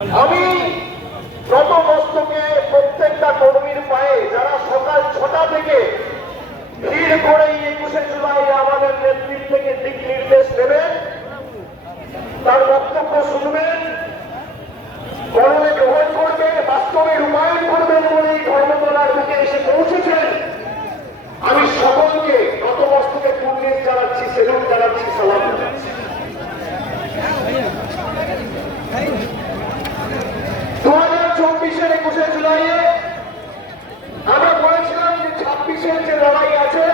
আমি নতমস্তকে প্রত্যেকটা কর্মীর পায়ে যারা সকাল 6টা থেকে ভিড় করে 21শে জুলাই আমাদের নেতৃত্বকে দিক নির্দেশ দেবেন, তার বক্তব্য শুনবেন, কর্মে গ্রহণ করবেন, বাস্তবে রূপায়ণ করবেন বলে এই ধর্মতলার বুকে এসে পৌঁছেছেন। আমি সকলকে নতমস্তকে কুর্নিশ জানাচ্ছি, সেলুট জানাচ্ছি, সালাম জানাচ্ছি। 2024-এর 21শে জুলাইয়ে আমরা বলেছিলাম যে 26-এর যে লড়াই আছে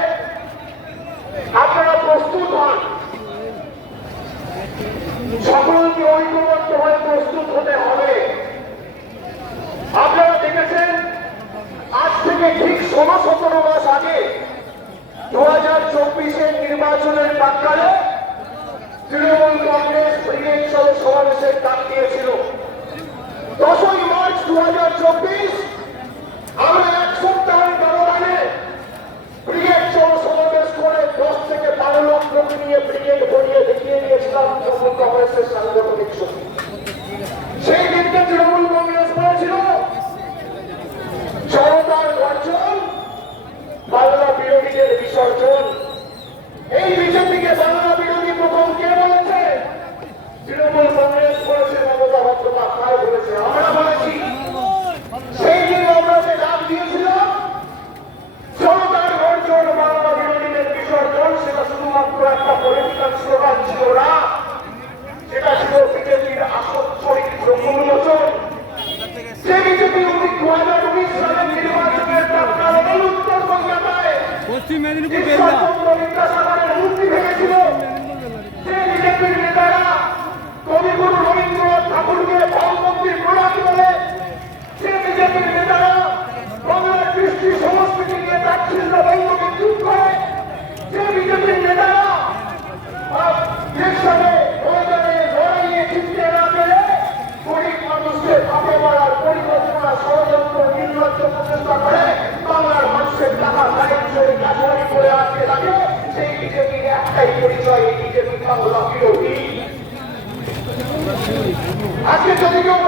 আপনারা প্রস্তুত হন, সকলকে ঐক্যবদ্ধ হয়ে প্রস্তুত হতে হবে। আপনারা দেখেছেন আজ থেকে ঠিক 16-17 মাস আগে 2024-এর নির্বাচনের প্রাক্কালে তৃণমূল কংগ্রেস ব্রিগেড সহ সমাবেশের ডাক দিয়েছিল। 10ই মার্চ 2024 আমরা এক সপ্তাহের ব্যবধানে ব্রিগেড সহ সমাবেশ করে 10 থেকে 12 লাখ লোক নিয়ে ব্রিগেড ভরিয়ে দেখিয়ে দিয়েছিলাম তৃণমূল কংগ্রেসের সাংগঠনিক শক্তি। সেই দিনকে তৃণমূল কংগ্রেস বলেছিল জনতার গর্জন, বাংলা বিরোধীদের বিসর্জন। এই বিজেপিকে বাংলা বিরোধী প্রথম কে বলেছে? তৃণমূল কংগ্রেস বলেছে, মমতা বন্দ্যোপাধ্যায় বলেছে, আমরা বলেছি। সেই দিন আমরা যে ডাক দিয়েছিলাম জনতার গর্জন, বাংলা বিরোধীদের বিসর্জন, সেটা শুধুমাত্র একটা পলিটিক্যাল স্লোগান ছিল না, সেটা ছিল বিজেপির আসল চরিত্র উন্মোচন। যে বিজেপি 2019 সালের নির্বাচনের প্রাক্কালে উত্তর কলকাতায় পশ্চিম মেদিনীপুর বিদ্যাসাগরের মূর্তি ভেঙেছিল, যে বিজেপির নেতারা কবিগুরু রবীন্দ্রনাথ ঠাকুরকে বামপন্থীর প্রণালী বলে, যে বিজেপির নেতারা বাংলার কৃষ্টি সংস্কৃতি নিয়ে তাচ্ছিল্য ব্যঙ্গকে চুপ করে, যে বিজেপির নেতারা দেশে ময়দানে লড়াইয়ে জিততে না পেরে গরিব মানুষকে ফাঁপে মারার পরিকল্পনা, ষড়যন্ত্র, নির্লজ্জ প্রচেষ্টা করে বাংলার মানুষের টাকা দারিদ্র্যের কাঠারি করে আটকে থাকে, সেই বিজেপির একটাই পরিচয়, এই বিজেপি বাংলা বিরোধী। আজকে যদি কেউ